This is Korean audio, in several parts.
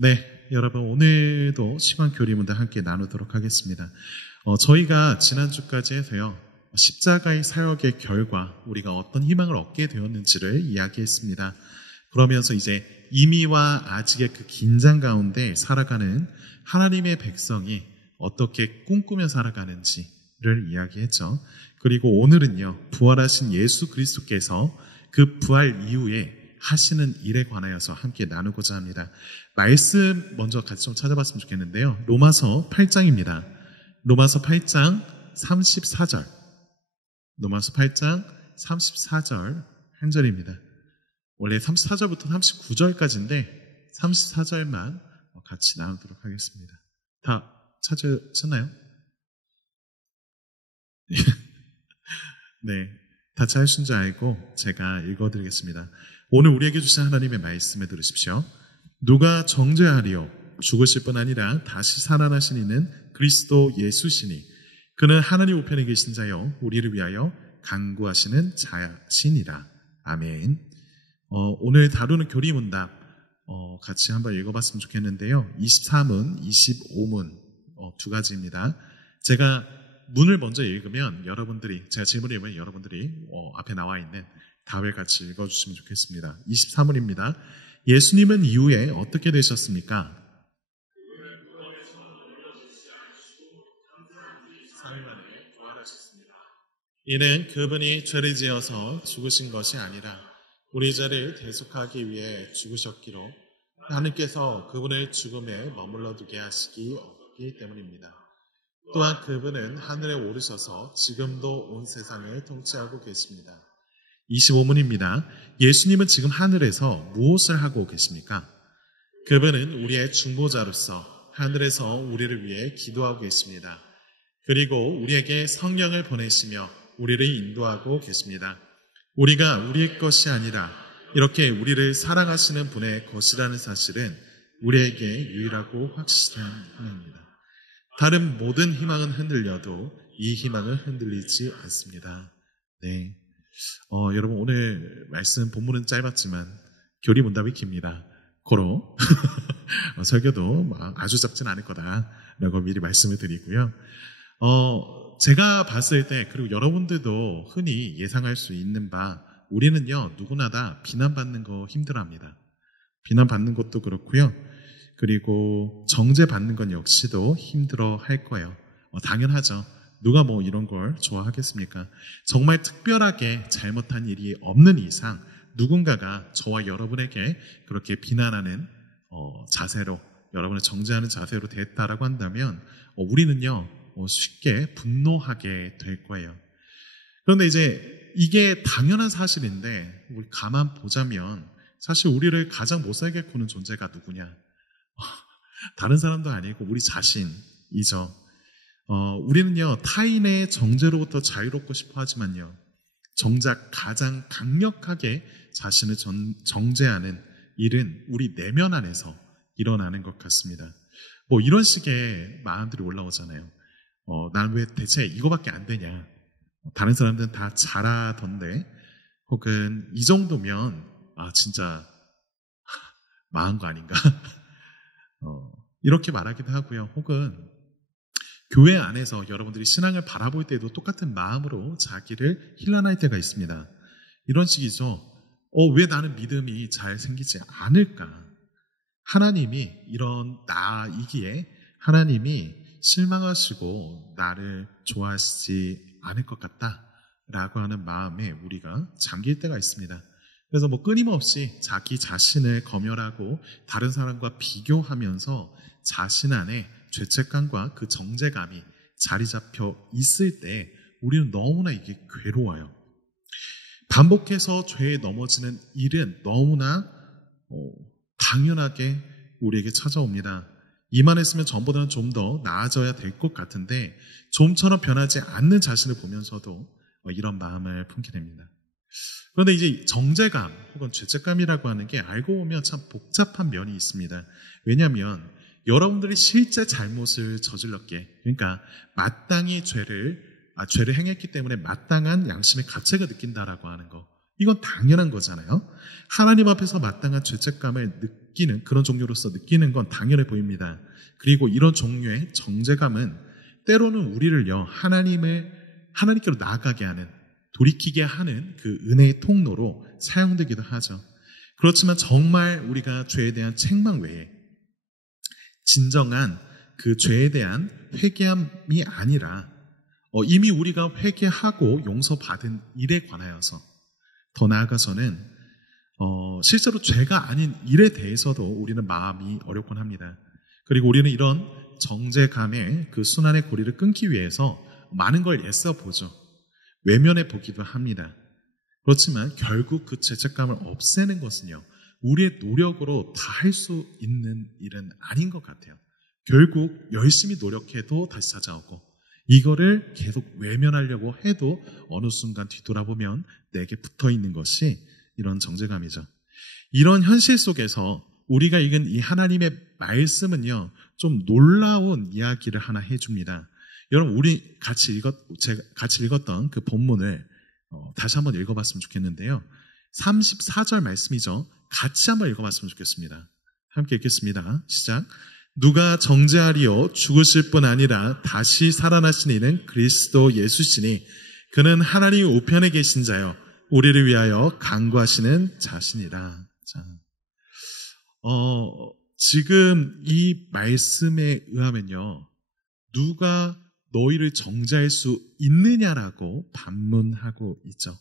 네, 여러분 오늘도 시간 교리문답 함께 나누도록 하겠습니다. 저희가 지난주까지 해서요. 십자가의 사역의 결과 우리가 어떤 희망을 얻게 되었는지를 이야기했습니다. 그러면서 이제 이미와 아직의 그 긴장 가운데 살아가는 하나님의 백성이 어떻게 꿈꾸며 살아가는지를 이야기했죠. 그리고 오늘은요. 부활하신 예수 그리스도께서 그 부활 이후에 하시는 일에 관하여서 함께 나누고자 합니다. 말씀 먼저 같이 좀 찾아봤으면 좋겠는데요. 로마서 8장입니다. 로마서 8장 34절. 로마서 8장 34절 한 절입니다. 원래 34절부터 39절까지인데 34절만 같이 나누도록 하겠습니다. 다 찾으셨나요? 네, 다 찾으신 줄 알고 제가 읽어드리겠습니다. 오늘 우리에게 주신 하나님의 말씀을 들으십시오. 누가 정죄하리요? 죽으실 뿐 아니라 다시 살아나신 이는 그리스도 예수시니 그는 하나님 우편에 계신 자요 우리를 위하여 간구하시는 자신이라. 아멘. 오늘 다루는 교리문답 같이 한번 읽어봤으면 좋겠는데요. 23문, 25문 두 가지입니다. 제가 문을 먼저 읽으면 제가 질문을 읽으면 여러분들이 앞에 나와 있는 답을 같이 읽어주시면 좋겠습니다. 23문입니다. 예수님은 이후에 어떻게 되셨습니까? 3일 만에 부활하셨습니다. 이는 그분이 죄를 지어서 죽으신 것이 아니라 우리 죄를 대속하기 위해 죽으셨기로 하나님께서 그분을 죽음에 머물러 두게 하시기 없기 때문입니다. 또한 그분은 하늘에 오르셔서 지금도 온 세상을 통치하고 계십니다. 25문입니다. 예수님은 지금 하늘에서 무엇을 하고 계십니까? 그분은 우리의 중보자로서 하늘에서 우리를 위해 기도하고 계십니다. 그리고 우리에게 성령을 보내시며 우리를 인도하고 계십니다. 우리가 우리의 것이 아니라 이렇게 우리를 사랑하시는 분의 것이라는 사실은 우리에게 유일하고 확실한 희망입니다. 다른 모든 희망은 흔들려도 이 희망은 흔들리지 않습니다. 네. 여러분 오늘 말씀 본문은 짧았지만 교리 문답이 깁니다. 고로 설교도 아주 짧진 않을 거다라고 미리 말씀을 드리고요. 제가 봤을 때 그리고 여러분들도 흔히 예상할 수 있는 바 우리는요 누구나 다 비난받는 거 힘들어합니다. 비난받는 것도 그렇고요. 그리고 정죄받는 건 역시도 힘들어 할 거예요. 당연하죠. 누가 이런 걸 좋아하겠습니까? 정말 특별하게 잘못한 일이 없는 이상 누군가가 저와 여러분에게 그렇게 비난하는 자세로 여러분을 정죄하는 자세로 됐다라고 한다면 우리는요 쉽게 분노하게 될 거예요. 그런데 이제 이게 당연한 사실인데 우리 가만 보자면 사실 우리를 가장 못 살게 구는 존재가 누구냐? 다른 사람도 아니고 우리 자신이죠. 우리는요 타인의 정죄로부터 자유롭고 싶어 하지만요 정작 가장 강력하게 자신을 정죄하는 일은 우리 내면 안에서 일어나는 것 같습니다. 이런 식의 마음들이 올라오잖아요. 난 왜 대체 이거밖에 안 되냐? 다른 사람들은 다 잘하던데 혹은 이 정도면 진짜 망한 거 아닌가? 이렇게 말하기도 하고요. 혹은 교회 안에서 여러분들이 신앙을 바라볼 때도 똑같은 마음으로 자기를 힐난할 때가 있습니다. 이런 식이죠. 왜 나는 믿음이 잘 생기지 않을까? 하나님이 이런 나이기에 하나님이 실망하시고 나를 좋아하시지 않을 것 같다라고 하는 마음에 우리가 잠길 때가 있습니다. 그래서 끊임없이 자기 자신을 검열하고 다른 사람과 비교하면서 자신 안에 죄책감과 그 정죄감이 자리 잡혀 있을 때 우리는 너무나 이게 괴로워요. 반복해서 죄에 넘어지는 일은 너무나 당연하게 우리에게 찾아옵니다. 이만 했으면 전보다는 좀 더 나아져야 될 것 같은데 좀처럼 변하지 않는 자신을 보면서도 이런 마음을 품게 됩니다. 그런데 이제 정죄감 혹은 죄책감이라고 하는 게 알고 보면 참 복잡한 면이 있습니다. 왜냐하면 여러분들이 실제 잘못을 저질렀기에 그러니까 마땅히 죄를 행했기 때문에 마땅한 양심의 가책을 느낀다라고 하는 거 이건 당연한 거잖아요. 하나님 앞에서 마땅한 죄책감을 느끼는 그런 종류로서 느끼는 건 당연해 보입니다. 그리고 이런 종류의 정죄감은 때로는 우리를요 하나님께로 나아가게 하는 돌이키게 하는 그 은혜의 통로로 사용되기도 하죠. 그렇지만 정말 우리가 죄에 대한 책망 외에 진정한 그 죄에 대한 회개함이 아니라 이미 우리가 회개하고 용서받은 일에 관하여서 더 나아가서는 실제로 죄가 아닌 일에 대해서도 우리는 마음이 어렵곤 합니다. 그리고 우리는 이런 정죄감의 그 순환의 고리를 끊기 위해서 많은 걸 애써보죠. 외면해 보기도 합니다. 그렇지만 결국 그 죄책감을 없애는 것은요, 우리의 노력으로 다 할 수 있는 일은 아닌 것 같아요. 결국 열심히 노력해도 다시 찾아오고 이거를 계속 외면하려고 해도 어느 순간 뒤돌아보면 내게 붙어있는 것이 이런 정죄감이죠. 이런 현실 속에서 우리가 읽은 이 하나님의 말씀은요, 좀 놀라운 이야기를 하나 해줍니다. 여러분, 우리 제가 같이 읽었던 그 본문을 다시 한번 읽어봤으면 좋겠는데요. 34절 말씀이죠. 같이 한번 읽어봤으면 좋겠습니다. 함께 읽겠습니다. 시작. 누가 정죄하리요 죽으실 뿐 아니라 다시 살아나신 이는 그리스도 예수시니 그는 하나님 우편에 계신 자요 우리를 위하여 간구하시는 자신이라. 자, 지금 이 말씀에 의하면요, 누가 너희를 정죄할 수 있느냐라고 반문하고 있죠.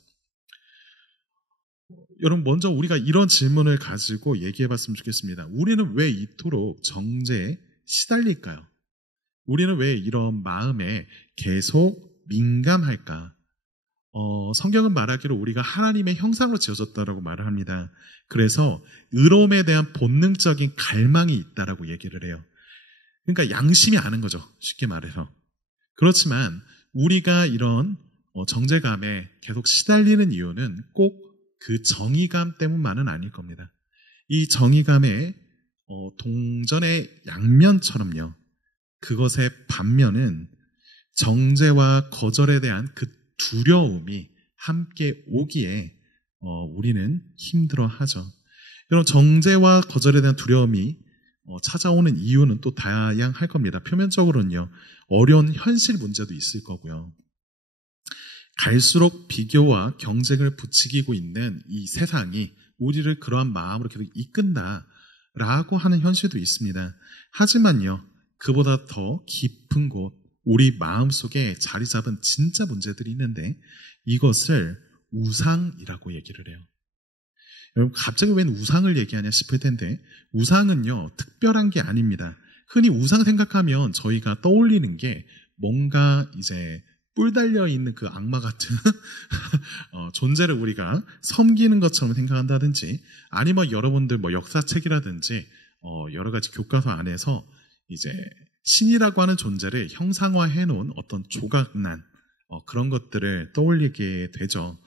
여러분, 먼저 우리가 이런 질문을 가지고 얘기해 봤으면 좋겠습니다. 우리는 왜 이토록 정죄에 시달릴까요? 우리는 왜 이런 마음에 계속 민감할까? 성경은 말하기로 우리가 하나님의 형상으로 지어졌다라고 말을 합니다. 그래서 의로움에 대한 본능적인 갈망이 있다라고 얘기를 해요. 그러니까 양심이 아는 거죠. 쉽게 말해서. 그렇지만 우리가 이런 정죄감에 계속 시달리는 이유는 꼭 그 정의감 때문만은 아닐 겁니다. 이 정의감의 동전의 양면처럼요, 그것의 반면은 정죄와 거절에 대한 그 두려움이 함께 오기에 우리는 힘들어하죠. 여러분, 정죄와 거절에 대한 두려움이 찾아오는 이유는 또 다양할 겁니다. 표면적으로는요, 어려운 현실 문제도 있을 거고요. 갈수록 비교와 경쟁을 부추기고 있는 이 세상이 우리를 그러한 마음으로 계속 이끈다라고 하는 현실도 있습니다. 하지만요, 그보다 더 깊은 곳, 우리 마음속에 자리 잡은 진짜 문제들이 있는데 이것을 우상이라고 얘기를 해요. 여러분, 갑자기 웬 우상을 얘기하냐 싶을 텐데 우상은요, 특별한 게 아닙니다. 흔히 우상 생각하면 저희가 떠올리는 게 뭔가 이제 뿔 달려있는 그 악마 같은 존재를 우리가 섬기는 것처럼 생각한다든지, 아니면 여러분들 역사책이라든지 여러 가지 교과서 안에서 이제 신이라고 하는 존재를 형상화해 놓은 어떤 조각난 그런 것들을 떠올리게 되죠.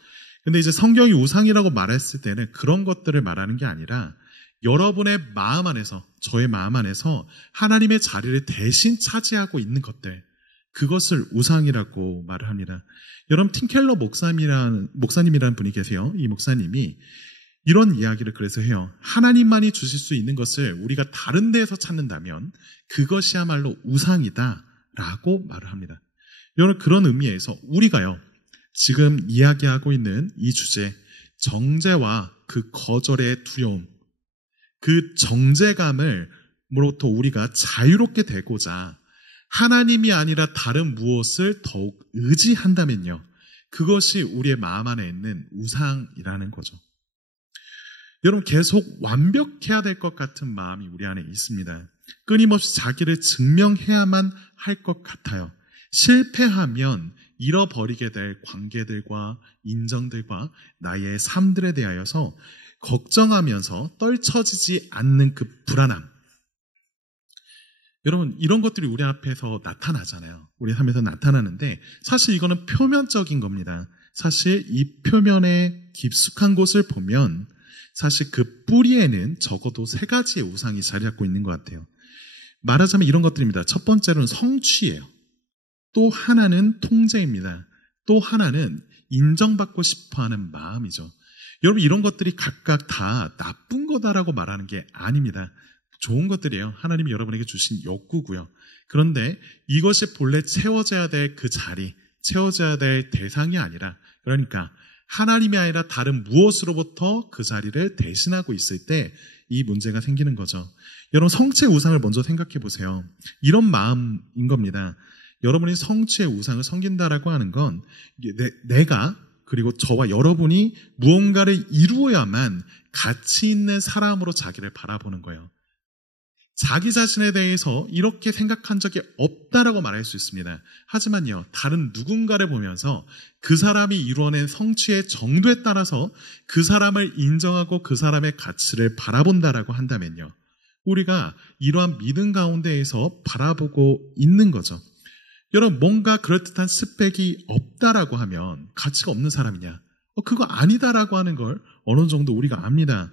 근데 이제 성경이 우상이라고 말했을 때는 그런 것들을 말하는 게 아니라 여러분의 마음 안에서, 저의 마음 안에서 하나님의 자리를 대신 차지하고 있는 것들, 그것을 우상이라고 말을 합니다. 여러분, 팀켈러 목사님이라는 분이 계세요. 이 목사님이 이런 이야기를 그래서 해요. 하나님만이 주실 수 있는 것을 우리가 다른 데에서 찾는다면 그것이야말로 우상이다라고 말을 합니다. 여러분, 그런 의미에서 우리가요, 지금 이야기하고 있는 이 주제, 정죄와 그 거절의 두려움, 그 정죄감으로부터 우리가 자유롭게 되고자 하나님이 아니라 다른 무엇을 더욱 의지한다면요, 그것이 우리의 마음 안에 있는 우상이라는 거죠. 여러분, 계속 완벽해야 될 것 같은 마음이 우리 안에 있습니다. 끊임없이 자기를 증명해야만 할 것 같아요. 실패하면 잃어버리게 될 관계들과 인정들과 나의 삶들에 대하여서 걱정하면서 떨쳐지지 않는 그 불안함. 여러분, 이런 것들이 우리 앞에서 나타나잖아요. 우리 삶에서 나타나는데 사실 이거는 표면적인 겁니다. 사실 이 표면의 깊숙한 곳을 보면 사실 그 뿌리에는 적어도 3가지의 우상이 자리 잡고 있는 것 같아요. 말하자면 이런 것들입니다. 첫 번째로는 성취예요. 또 하나는 통제입니다. 또 하나는 인정받고 싶어하는 마음이죠. 여러분, 이런 것들이 각각 다 나쁜 거다라고 말하는 게 아닙니다. 좋은 것들이에요. 하나님이 여러분에게 주신 욕구고요. 그런데 이것이 본래 채워져야 될 그 자리, 채워져야 될 대상이 아니라, 그러니까 하나님이 아니라 다른 무엇으로부터 그 자리를 대신하고 있을 때 이 문제가 생기는 거죠. 여러분, 성취의 우상을 먼저 생각해 보세요. 이런 마음인 겁니다. 여러분이 성취의 우상을 섬긴다라고 하는 건 내가 그리고 저와 여러분이 무언가를 이루어야만 가치 있는 사람으로 자기를 바라보는 거예요. 자기 자신에 대해서 이렇게 생각한 적이 없다라고 말할 수 있습니다. 하지만요, 다른 누군가를 보면서 그 사람이 이루어낸 성취의 정도에 따라서 그 사람을 인정하고 그 사람의 가치를 바라본다라고 한다면요, 우리가 이러한 믿음 가운데에서 바라보고 있는 거죠. 여러분, 뭔가 그럴듯한 스펙이 없다라고 하면 가치가 없는 사람이냐? 그거 아니다라고 하는 걸 어느 정도 우리가 압니다.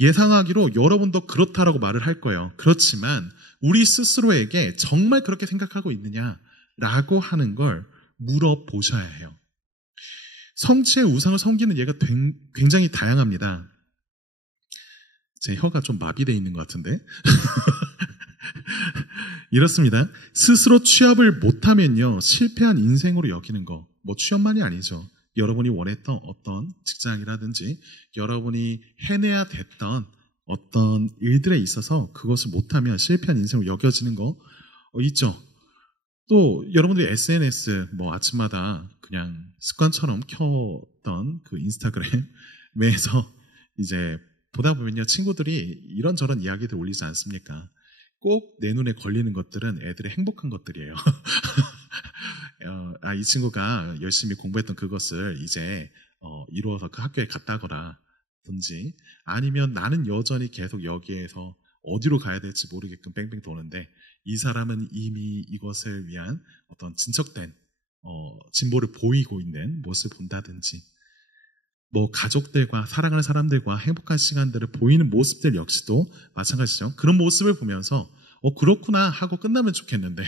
예상하기로 여러분도 그렇다라고 말을 할 거예요. 그렇지만 우리 스스로에게 정말 그렇게 생각하고 있느냐라고 하는 걸 물어보셔야 해요. 성취의 우상을 섬기는 예가 굉장히 다양합니다. 제 혀가 좀 마비되어 있는 것 같은데. 이렇습니다. 스스로 취업을 못하면요, 실패한 인생으로 여기는 거. 취업만이 아니죠. 여러분이 원했던 어떤 직장이라든지 여러분이 해내야 됐던 어떤 일들에 있어서 그것을 못하면 실패한 인생으로 여겨지는 거 있죠. 또 여러분들이 SNS 아침마다 그냥 습관처럼 켰던 그 인스타그램에서 이제 보다 보면요, 친구들이 이런저런 이야기들 올리지 않습니까? 꼭 내 눈에 걸리는 것들은 애들의 행복한 것들이에요. 이 친구가 열심히 공부했던 그것을 이제 이루어서 그 학교에 갔다거라든지, 아니면 나는 여전히 계속 여기에서 어디로 가야 될지 모르게끔 뺑뺑 도는데 이 사람은 이미 이것을 위한 어떤 진척된 진보를 보이고 있는 모습을 본다든지, 가족들과 사랑하는 사람들과 행복한 시간들을 보이는 모습들 역시도 마찬가지죠. 그런 모습을 보면서 그렇구나 하고 끝나면 좋겠는데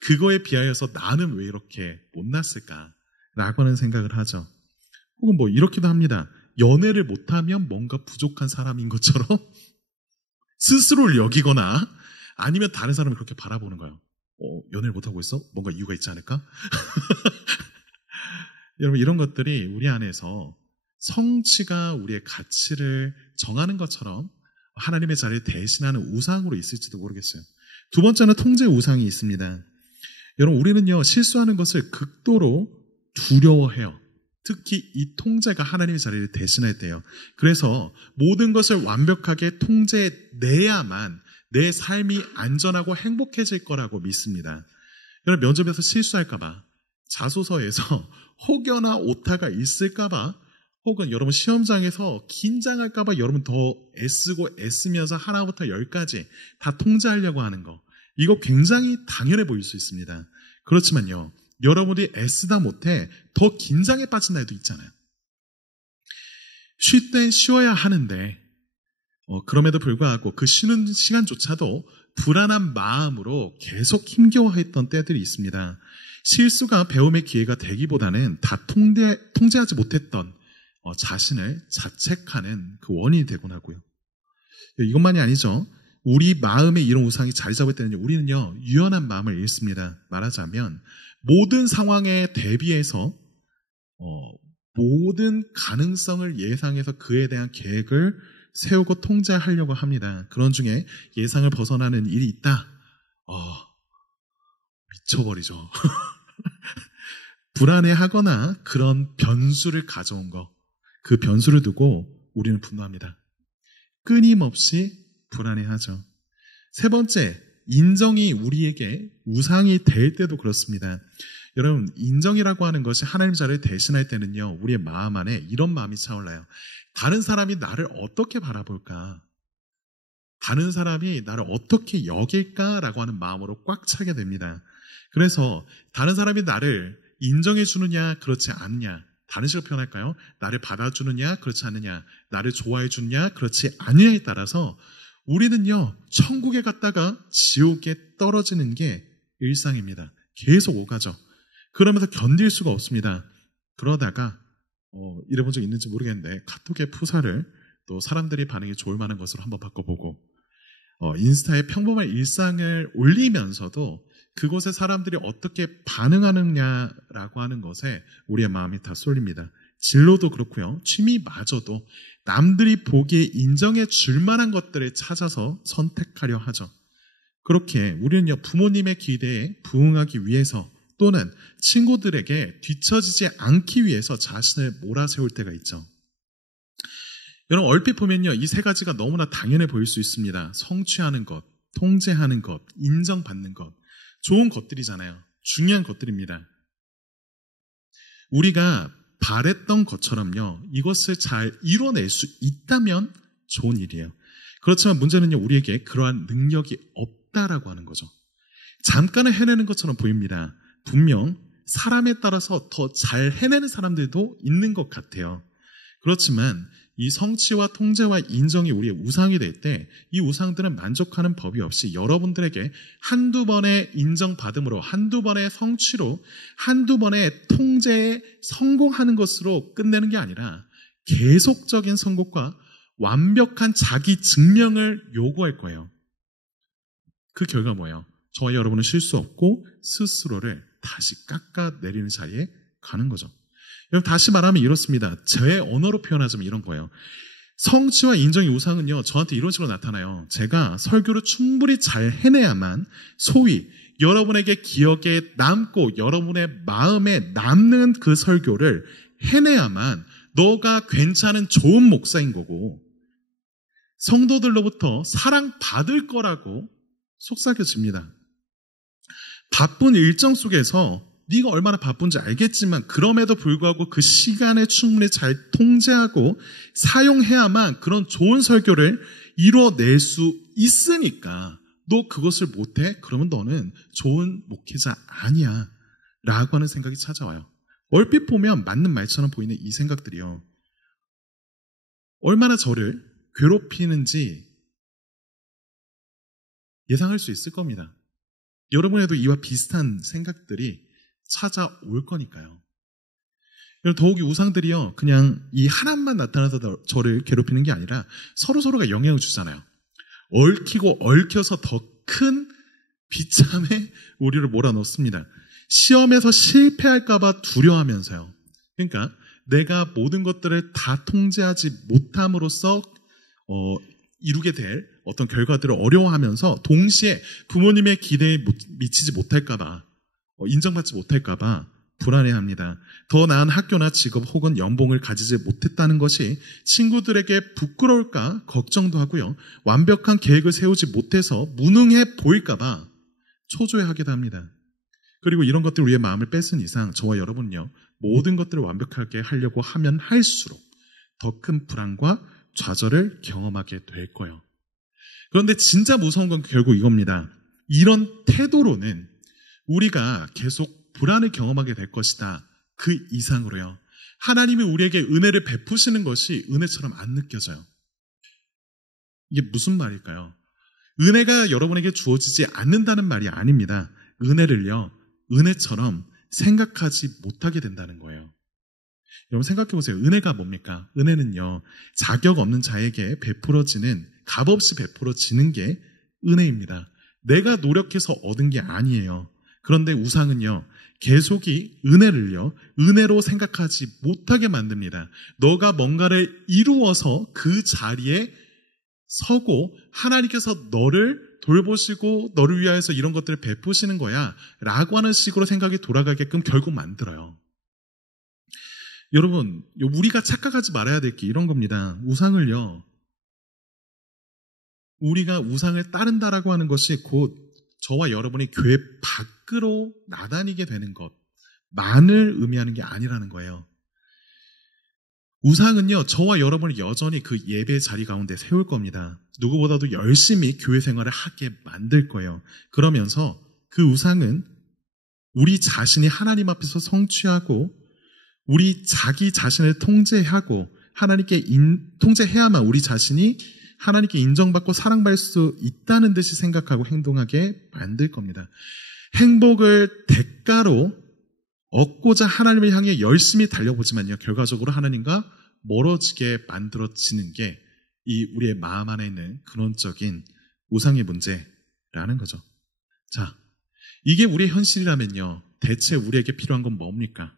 그거에 비하여서 나는 왜 이렇게 못났을까라고 하는 생각을 하죠. 혹은 이렇기도 합니다. 연애를 못하면 뭔가 부족한 사람인 것처럼 스스로를 여기거나, 아니면 다른 사람을 그렇게 바라보는 거예요. 연애를 못하고 있어? 뭔가 이유가 있지 않을까? 여러분, 이런 것들이 우리 안에서 성취가 우리의 가치를 정하는 것처럼 하나님의 자리를 대신하는 우상으로 있을지도 모르겠어요. 두 번째는 통제 우상이 있습니다. 여러분, 우리는요, 실수하는 것을 극도로 두려워해요. 특히 이 통제가 하나님의 자리를 대신할 때요. 그래서 모든 것을 완벽하게 통제해내야만 내 삶이 안전하고 행복해질 거라고 믿습니다. 여러분, 면접에서 실수할까봐, 자소서에서 혹여나 오타가 있을까봐, 혹은 여러분 시험장에서 긴장할까봐 여러분 더 애쓰면서 하나부터 10까지 다 통제하려고 하는 거, 이거 굉장히 당연해 보일 수 있습니다. 그렇지만요, 여러분이 애쓰다 못해 더 긴장에 빠진 날도 있잖아요. 쉴 땐 쉬어야 하는데 그럼에도 불구하고 그 쉬는 시간조차도 불안한 마음으로 계속 힘겨워했던 때들이 있습니다. 실수가 배움의 기회가 되기보다는 다 통제하지 못했던 자신을 자책하는 그 원인이 되곤 하고요. 이것만이 아니죠. 우리 마음에 이런 우상이 자리 잡을 때는요, 우리는요, 유연한 마음을 잃습니다. 말하자면 모든 상황에 대비해서 모든 가능성을 예상해서 그에 대한 계획을 세우고 통제하려고 합니다. 그런 중에 예상을 벗어나는 일이 있다. 미쳐버리죠. 불안해하거나 그런 변수를 가져온 거, 그 변수를 두고 우리는 분노합니다. 끊임없이 불안해하죠. 세 번째, 인정이 우리에게 우상이 될 때도 그렇습니다. 여러분, 인정이라고 하는 것이 하나님 자리를 대신할 때는요, 우리의 마음 안에 이런 마음이 차올라요. 다른 사람이 나를 어떻게 바라볼까? 다른 사람이 나를 어떻게 여길까라고 하는 마음으로 꽉 차게 됩니다. 그래서 다른 사람이 나를 인정해 주느냐 그렇지 않느냐, 다른 식으로 표현할까요? 나를 받아주느냐 그렇지 않느냐, 나를 좋아해 주느냐 그렇지 않느냐에 따라서 우리는요, 천국에 갔다가 지옥에 떨어지는 게 일상입니다. 계속 오가죠. 그러면서 견딜 수가 없습니다. 그러다가 이래본 적 있는지 모르겠는데 카톡의 프사를 또 사람들이 반응이 좋을 만한 것으로 한번 바꿔보고 인스타에 평범한 일상을 올리면서도 그곳에 사람들이 어떻게 반응하느냐라고 하는 것에 우리의 마음이 다 쏠립니다. 진로도 그렇고요. 취미마저도 남들이 보기에 인정해 줄 만한 것들을 찾아서 선택하려 하죠. 그렇게 우리는요, 부모님의 기대에 부응하기 위해서 또는 친구들에게 뒤처지지 않기 위해서 자신을 몰아세울 때가 있죠. 여러분, 얼핏 보면요, 이 세 가지가 너무나 당연해 보일 수 있습니다. 성취하는 것, 통제하는 것, 인정받는 것. 좋은 것들이잖아요. 중요한 것들입니다. 우리가 바랬던 것처럼요, 이것을 잘 이뤄낼 수 있다면 좋은 일이에요. 그렇지만 문제는요, 우리에게 그러한 능력이 없다라고 하는 거죠. 잠깐은 해내는 것처럼 보입니다. 분명 사람에 따라서 더 잘 해내는 사람들도 있는 것 같아요. 그렇지만 이 성취와 통제와 인정이 우리의 우상이 될 때 이 우상들은 만족하는 법이 없이 여러분들에게 한두 번의 인정받음으로, 한두 번의 성취로, 한두 번의 통제에 성공하는 것으로 끝내는 게 아니라 계속적인 성공과 완벽한 자기 증명을 요구할 거예요. 그 결과 뭐예요? 저와 여러분은 실수 없고 스스로를 다시 깎아내리는 자리에 가는 거죠. 여러분, 다시 말하면 이렇습니다. 제 언어로 표현하자면 이런 거예요. 성취와 인정의 우상은요, 저한테 이런 식으로 나타나요. 제가 설교를 충분히 잘 해내야만 소위 여러분에게 기억에 남고 여러분의 마음에 남는 그 설교를 해내야만 너가 괜찮은 좋은 목사인 거고 성도들로부터 사랑받을 거라고 속삭여집니다. 바쁜 일정 속에서 네가 얼마나 바쁜지 알겠지만 그럼에도 불구하고 그 시간을 충분히 잘 통제하고 사용해야만 그런 좋은 설교를 이뤄낼 수 있으니까 너 그것을 못해? 그러면 너는 좋은 목회자 아니야 라고 하는 생각이 찾아와요. 얼핏 보면 맞는 말처럼 보이는 이 생각들이요, 얼마나 저를 괴롭히는지 예상할 수 있을 겁니다. 여러분에도 이와 비슷한 생각들이 찾아올 거니까요. 더욱이 우상들이요, 그냥 이 하나만 나타나서 저를 괴롭히는 게 아니라 서로가 영향을 주잖아요. 얽히고 얽혀서 더 큰 비참에 우리를 몰아넣습니다. 시험에서 실패할까봐 두려워하면서요. 그러니까 내가 모든 것들을 다 통제하지 못함으로써 이루게 될 어떤 결과들을 어려워하면서 동시에 부모님의 기대에 미치지 못할까봐, 인정받지 못할까봐 불안해합니다. 더 나은 학교나 직업 혹은 연봉을 가지지 못했다는 것이 친구들에게 부끄러울까 걱정도 하고요. 완벽한 계획을 세우지 못해서 무능해 보일까봐 초조해하기도 합니다. 그리고 이런 것들 우리의 마음을 뺏은 이상 저와 여러분은요, 모든 것들을 완벽하게 하려고 하면 할수록 더 큰 불안과 좌절을 경험하게 될 거예요. 그런데 진짜 무서운 건 결국 이겁니다. 이런 태도로는 우리가 계속 불안을 경험하게 될 것이다. 그 이상으로요, 하나님이 우리에게 은혜를 베푸시는 것이 은혜처럼 안 느껴져요. 이게 무슨 말일까요? 은혜가 여러분에게 주어지지 않는다는 말이 아닙니다. 은혜를요, 은혜처럼 생각하지 못하게 된다는 거예요. 여러분 생각해 보세요. 은혜가 뭡니까? 은혜는요, 자격 없는 자에게 베풀어지는, 값없이 베풀어지는 게 은혜입니다. 내가 노력해서 얻은 게 아니에요. 그런데 우상은요, 계속이 은혜를요, 은혜로 생각하지 못하게 만듭니다. 너가 뭔가를 이루어서 그 자리에 서고 하나님께서 너를 돌보시고 너를 위하여서 이런 것들을 베푸시는 거야 라고 하는 식으로 생각이 돌아가게끔 결국 만들어요. 여러분, 우리가 착각하지 말아야 될 게 이런 겁니다. 우상을요, 우리가 우상을 따른다라고 하는 것이 곧 저와 여러분이 교회 밖으로 나다니게 되는 것만을 의미하는 게 아니라는 거예요. 우상은요, 저와 여러분을 여전히 그 예배 자리 가운데 세울 겁니다. 누구보다도 열심히 교회 생활을 하게 만들 거예요. 그러면서 그 우상은 우리 자신이 하나님 앞에서 성취하고 우리 자기 자신을 통제하고 하나님께 통제해야만 우리 자신이 하나님께 인정받고 사랑받을 수 있다는 듯이 생각하고 행동하게 만들 겁니다. 행복을 대가로 얻고자 하나님을 향해 열심히 달려보지만요, 결과적으로 하나님과 멀어지게 만들어지는 게 이 우리의 마음 안에 있는 근원적인 우상의 문제라는 거죠. 자, 이게 우리의 현실이라면요, 대체 우리에게 필요한 건 뭡니까?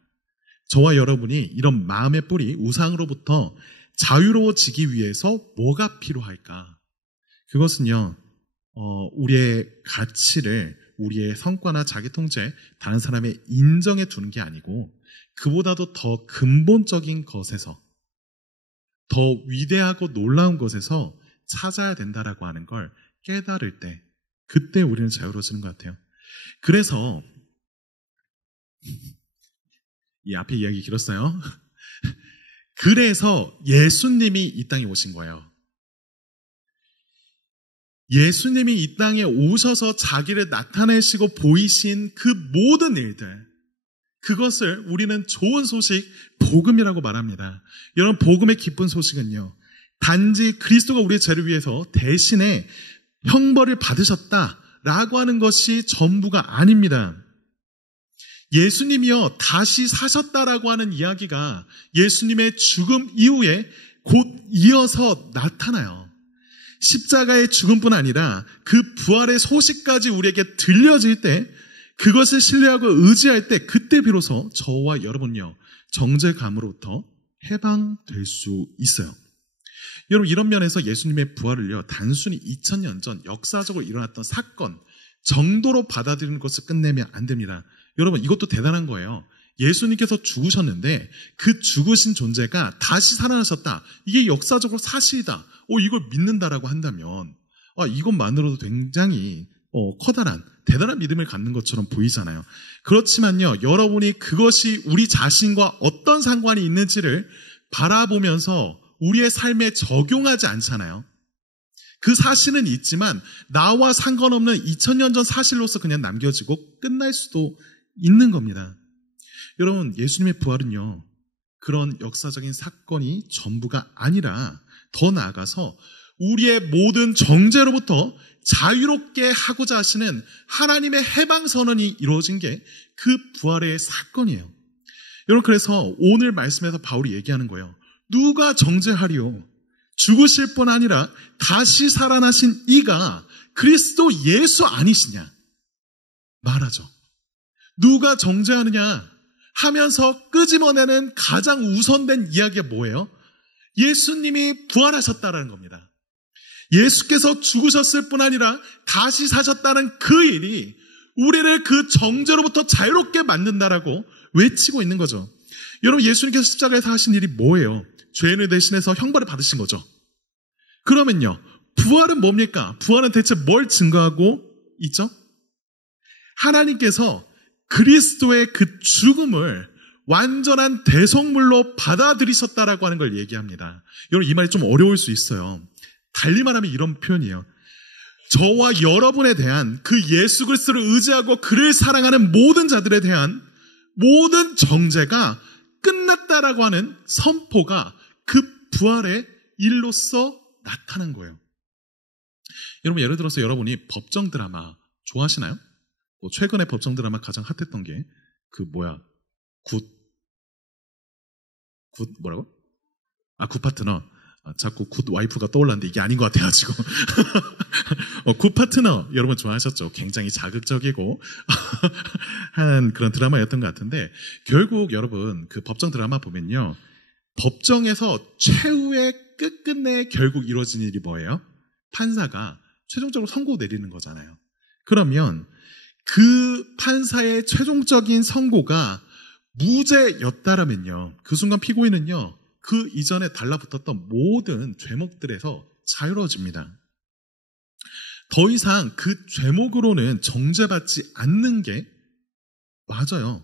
저와 여러분이 이런 마음의 뿌리, 우상으로부터 자유로워지기 위해서 뭐가 필요할까? 그것은요, 우리의 가치를 우리의 성과나 자기 통제, 다른 사람의 인정에 두는 게 아니고 그보다도 더 근본적인 것에서, 더 위대하고 놀라운 것에서 찾아야 된다라고 하는 걸 깨달을 때, 그때 우리는 자유로워지는 것 같아요. 그래서 이 앞에 이야기 길었어요. 그래서 예수님이 이 땅에 오신 거예요. 예수님이 이 땅에 오셔서 자기를 나타내시고 보이신 그 모든 일들, 그것을 우리는 좋은 소식, 복음이라고 말합니다. 여러분, 복음의 기쁜 소식은요, 단지 그리스도가 우리의 죄를 위해서 대신에 형벌을 받으셨다라고 하는 것이 전부가 아닙니다. 예수님이요, 다시 사셨다라고 하는 이야기가 예수님의 죽음 이후에 곧 이어서 나타나요. 십자가의 죽음뿐 아니라 그 부활의 소식까지 우리에게 들려질 때, 그것을 신뢰하고 의지할 때, 그때 비로소 저와 여러분요, 정죄감으로부터 해방될 수 있어요. 여러분, 이런 면에서 예수님의 부활을요, 단순히 2000년 전 역사적으로 일어났던 사건 정도로 받아들이는 것을 끝내면 안 됩니다. 여러분, 이것도 대단한 거예요. 예수님께서 죽으셨는데 그 죽으신 존재가 다시 살아나셨다, 이게 역사적으로 사실이다, 이걸 믿는다라고 한다면 이것만으로도 굉장히 커다란 대단한 믿음을 갖는 것처럼 보이잖아요. 그렇지만요, 여러분이 그것이 우리 자신과 어떤 상관이 있는지를 바라보면서 우리의 삶에 적용하지 않잖아요. 그 사실은 있지만 나와 상관없는 2000년 전 사실로서 그냥 남겨지고 끝날 수도 있는 겁니다. 여러분, 예수님의 부활은요, 그런 역사적인 사건이 전부가 아니라 더 나아가서 우리의 모든 정죄로부터 자유롭게 하고자 하시는 하나님의 해방 선언이 이루어진 게 그 부활의 사건이에요. 여러분, 그래서 오늘 말씀에서 바울이 얘기하는 거예요. 누가 정죄하리요? 죽으실 뿐 아니라 다시 살아나신 이가 그리스도 예수 아니시냐? 말하죠. 누가 정죄하느냐 하면서 끄집어내는 가장 우선된 이야기가 뭐예요? 예수님이 부활하셨다는 겁니다. 예수께서 죽으셨을 뿐 아니라 다시 사셨다는 그 일이 우리를 그 정죄로부터 자유롭게 만든다라고 외치고 있는 거죠. 여러분, 예수님께서 십자가에서 하신 일이 뭐예요? 죄인을 대신해서 형벌을 받으신 거죠. 그러면요, 부활은 뭡니까? 부활은 대체 뭘 증거하고 있죠? 하나님께서 그리스도의 그 죽음을 완전한 대속물로 받아들이셨다라고 하는 걸 얘기합니다. 여러분, 이 말이 좀 어려울 수 있어요. 달리 말하면 이런 표현이에요. 저와 여러분에 대한 그 예수 그리스도를 의지하고 그를 사랑하는 모든 자들에 대한 모든 정죄가 끝났다라고 하는 선포가 그 부활의 일로서 나타난 거예요. 여러분, 예를 들어서 여러분이 법정 드라마 좋아하시나요? 최근에 법정 드라마 가장 핫했던 게 뭐라고? 굿 파트너. 자꾸 굿 와이프가 떠올랐는데 이게 아닌 것 같아가지고. 굿 파트너 여러분 좋아하셨죠? 굉장히 자극적이고 한 그런 드라마였던 것 같은데, 결국 여러분 그 법정 드라마 보면요, 법정에서 최후의 끝끝내 결국 이루어진 일이 뭐예요? 판사가 최종적으로 선고 내리는 거잖아요. 그러면 그 판사의 최종적인 선고가 무죄였다라면요, 그 순간 피고인은요, 그 이전에 달라붙었던 모든 죄목들에서 자유로워집니다. 더 이상 그 죄목으로는 정죄받지 않는 게 맞아요.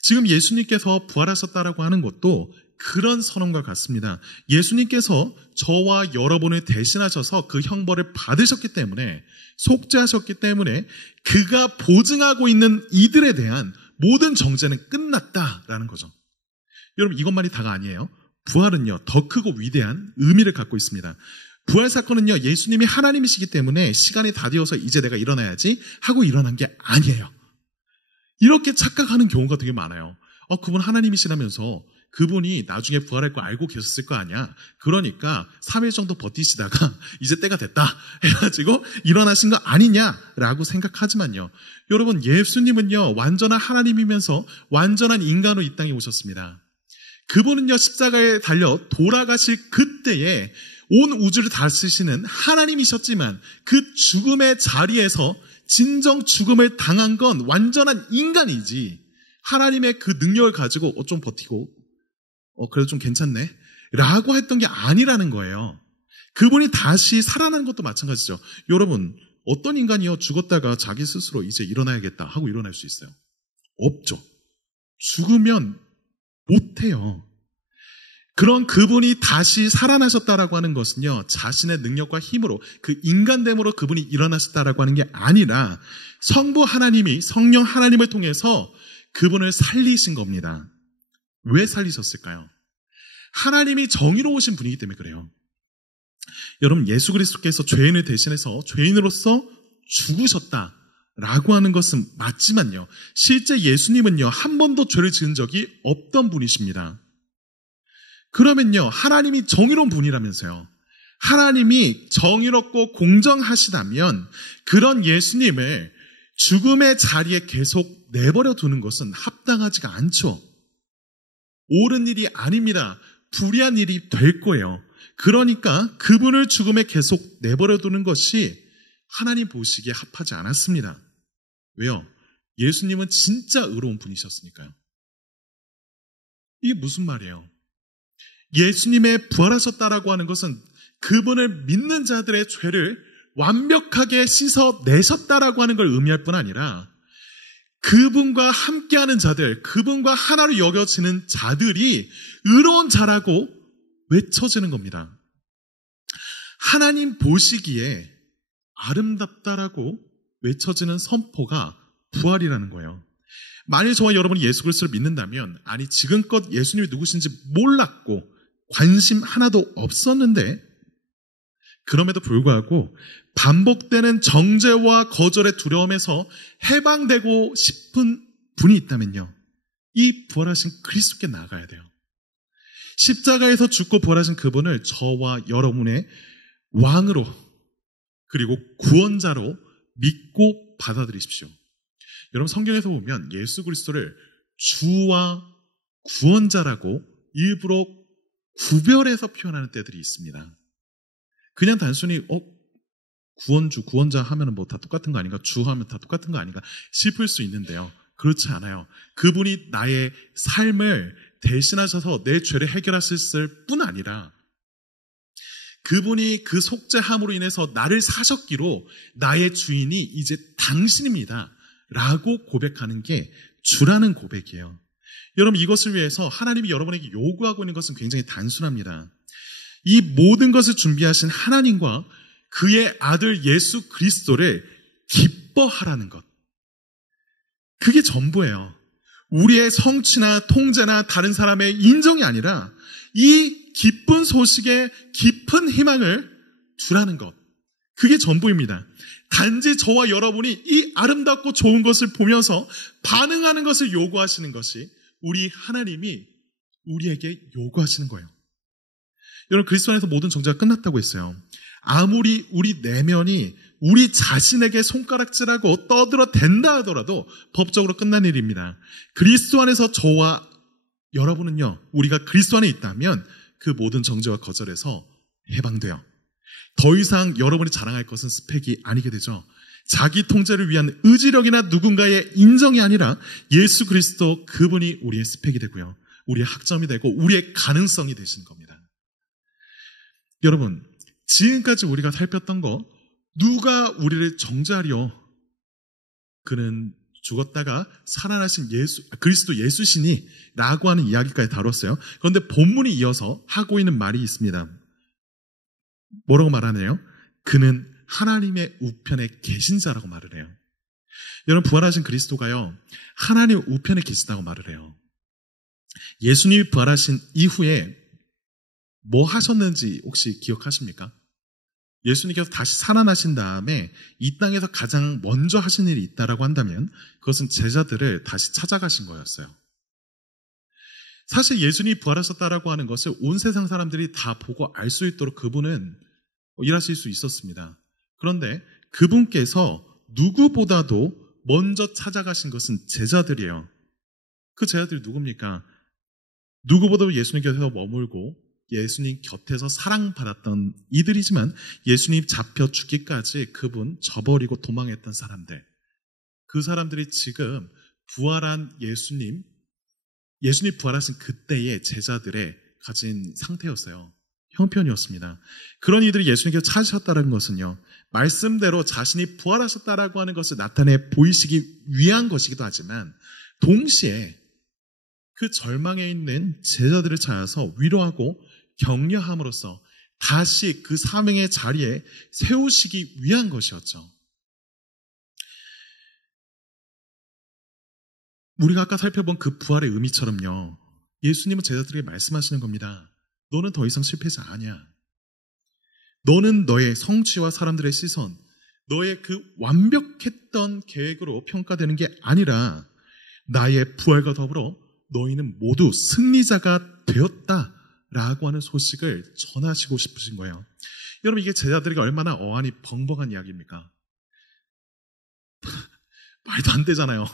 지금 예수님께서 부활하셨다라고 하는 것도 그런 선언과 같습니다. 예수님께서 저와 여러분을 대신하셔서 그 형벌을 받으셨기 때문에, 속죄하셨기 때문에 그가 보증하고 있는 이들에 대한 모든 정죄는 끝났다라는 거죠. 여러분, 이것만이 다가 아니에요. 부활은요, 더 크고 위대한 의미를 갖고 있습니다. 부활 사건은요, 예수님이 하나님이시기 때문에 시간이 다 되어서 이제 내가 일어나야지 하고 일어난 게 아니에요. 이렇게 착각하는 경우가 되게 많아요. 그분 하나님이시라면서 그분이 나중에 부활할 거 알고 계셨을 거 아니야. 그러니까 3일 정도 버티시다가 이제 때가 됐다 해가지고 일어나신 거 아니냐라고 생각하지만요. 여러분, 예수님은요, 완전한 하나님이면서 완전한 인간으로 이 땅에 오셨습니다. 그분은요, 십자가에 달려 돌아가실 그때에 온 우주를 다스리시는 하나님이셨지만 그 죽음의 자리에서 진정 죽음을 당한 건 완전한 인간이지, 하나님의 그 능력을 가지고 좀 버티고 그래도 좀 괜찮네 라고 했던 게 아니라는 거예요. 그분이 다시 살아나는 것도 마찬가지죠. 여러분, 어떤 인간이요 죽었다가 자기 스스로 이제 일어나야겠다 하고 일어날 수 있어요? 없죠. 죽으면 못해요. 그런 그분이 다시 살아나셨다라고 하는 것은요, 자신의 능력과 힘으로, 그 인간됨으로 그분이 일어나셨다라고 하는 게 아니라 성부 하나님이, 성령 하나님을 통해서 그분을 살리신 겁니다. 왜 살리셨을까요? 하나님이 정의로우신 분이기 때문에 그래요. 여러분, 예수 그리스도께서 죄인을 대신해서 죄인으로서 죽으셨다라고 하는 것은 맞지만요, 실제 예수님은요, 한 번도 죄를 지은 적이 없던 분이십니다. 그러면요, 하나님이 정의로운 분이라면서요. 하나님이 정의롭고 공정하시다면 그런 예수님을 죽음의 자리에 계속 내버려 두는 것은 합당하지가 않죠. 옳은 일이 아닙니다. 불의한 일이 될 거예요. 그러니까 그분을 죽음에 계속 내버려 두는 것이 하나님 보시기에 합하지 않았습니다. 왜요? 예수님은 진짜 의로운 분이셨으니까요. 이게 무슨 말이에요? 예수님의 부활하셨다라고 하는 것은 그분을 믿는 자들의 죄를 완벽하게 씻어내셨다라고 하는 걸 의미할 뿐 아니라 그분과 함께하는 자들, 그분과 하나로 여겨지는 자들이 의로운 자라고 외쳐지는 겁니다. 하나님 보시기에 아름답다라고 외쳐지는 선포가 부활이라는 거예요. 만일 저와 여러분이 예수 그리스도를 믿는다면, 아니 지금껏 예수님이 누구신지 몰랐고 관심 하나도 없었는데 그럼에도 불구하고 반복되는 정죄와 거절의 두려움에서 해방되고 싶은 분이 있다면요, 이 부활하신 그리스도께 나아가야 돼요. 십자가에서 죽고 부활하신 그분을 저와 여러분의 왕으로 그리고 구원자로 믿고 받아들이십시오. 여러분, 성경에서 보면 예수 그리스도를 주와 구원자라고 일부러 구별해서 표현하는 때들이 있습니다. 그냥 단순히 구원주, 구원자 하면 뭐 다 똑같은 거 아닌가, 주 하면 다 똑같은 거 아닌가 싶을 수 있는데요, 그렇지 않아요. 그분이 나의 삶을 대신하셔서 내 죄를 해결하셨을 뿐 아니라 그분이 그 속죄함으로 인해서 나를 사셨기로 나의 주인이 이제 당신입니다 라고 고백하는 게 주라는 고백이에요. 여러분, 이것을 위해서 하나님이 여러분에게 요구하고 있는 것은 굉장히 단순합니다. 이 모든 것을 준비하신 하나님과 그의 아들 예수 그리스도를 기뻐하라는 것, 그게 전부예요. 우리의 성취나 통제나 다른 사람의 인정이 아니라 이 기쁜 소식에 깊은 희망을 두라는 것, 그게 전부입니다. 단지 저와 여러분이 이 아름답고 좋은 것을 보면서 반응하는 것을 요구하시는 것이 우리 하나님이 우리에게 요구하시는 거예요. 여러분, 그리스도 안에서 모든 정죄가 끝났다고 했어요. 아무리 우리 내면이 우리 자신에게 손가락질하고 떠들어댄다 하더라도 법적으로 끝난 일입니다. 그리스도 안에서 저와 여러분은요, 우리가 그리스도 안에 있다면 그 모든 정죄와 거절에서 해방돼요. 더 이상 여러분이 자랑할 것은 스펙이 아니게 되죠. 자기 통제를 위한 의지력이나 누군가의 인정이 아니라 예수 그리스도, 그분이 우리의 스펙이 되고요, 우리의 학점이 되고 우리의 가능성이 되시는 겁니다. 여러분, 지금까지 우리가 살폈던 거, 누가 우리를 정죄하려? 그는 죽었다가 살아나신 그리스도 예수시니 라고 하는 이야기까지 다뤘어요. 그런데 본문이 이어서 하고 있는 말이 있습니다. 뭐라고 말하네요? 그는 하나님의 우편에 계신 자라고 말을 해요. 여러분, 부활하신 그리스도가요, 하나님 우편에 계시다고 말을 해요. 예수님이 부활하신 이후에 뭐 하셨는지 혹시 기억하십니까? 예수님께서 다시 살아나신 다음에 이 땅에서 가장 먼저 하신 일이 있다라고 한다면 그것은 제자들을 다시 찾아가신 거였어요. 사실 예수님이 부활하셨다라고 하는 것을 온 세상 사람들이 다 보고 알 수 있도록 그분은 일하실 수 있었습니다. 그런데 그분께서 누구보다도 먼저 찾아가신 것은 제자들이에요. 그 제자들이 누굽니까? 누구보다도 예수님께서 머물고 예수님 곁에서 사랑받았던 이들이지만 예수님 잡혀 죽기까지 그분 저버리고 도망했던 사람들. 그 사람들이 지금 부활한 예수님 부활하신 그때의 제자들의 가진 상태였어요. 형편이었습니다. 그런 이들이 예수님께서 찾으셨다는 것은요, 말씀대로 자신이 부활하셨다라고 하는 것을 나타내 보이시기 위한 것이기도 하지만 동시에 그 절망에 있는 제자들을 찾아서 위로하고 격려함으로써 다시 그 사명의 자리에 세우시기 위한 것이었죠. 우리가 아까 살펴본 그 부활의 의미처럼요, 예수님은 제자들에게 말씀하시는 겁니다. 너는 더 이상 실패자 아니야. 너는 너의 성취와 사람들의 시선, 너의 그 완벽했던 계획으로 평가되는 게 아니라 나의 부활과 더불어 너희는 모두 승리자가 되었다라고 하는 소식을 전하시고 싶으신 거예요. 여러분, 이게 제자들에게 얼마나 어안이 벙벙한 이야기입니까? 말도 안 되잖아요.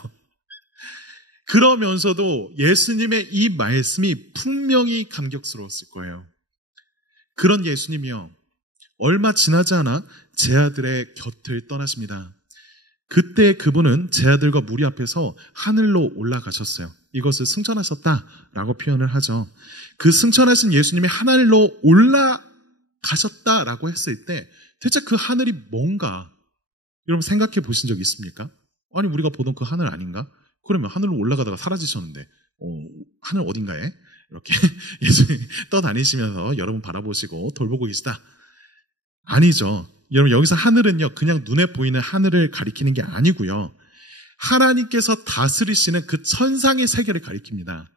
그러면서도 예수님의 이 말씀이 분명히 감격스러웠을 거예요. 그런 예수님이요, 얼마 지나지 않아 제자들의 곁을 떠나십니다. 그때 그분은 제자들과 무리 앞에서 하늘로 올라가셨어요. 이것을 승천하셨다라고 표현을 하죠. 그 승천하신 예수님이 하늘로 올라가셨다라고 했을 때 대체 그 하늘이 뭔가 여러분 생각해 보신 적 있습니까? 아니, 우리가 보던 그 하늘 아닌가? 그러면 하늘로 올라가다가 사라지셨는데 하늘 어딘가에 이렇게 예수님 떠다니시면서 여러분 바라보시고 돌보고 계시다. 아니죠. 여러분, 여기서 하늘은요, 그냥 눈에 보이는 하늘을 가리키는 게 아니고요, 하나님께서 다스리시는 그 천상의 세계를 가리킵니다.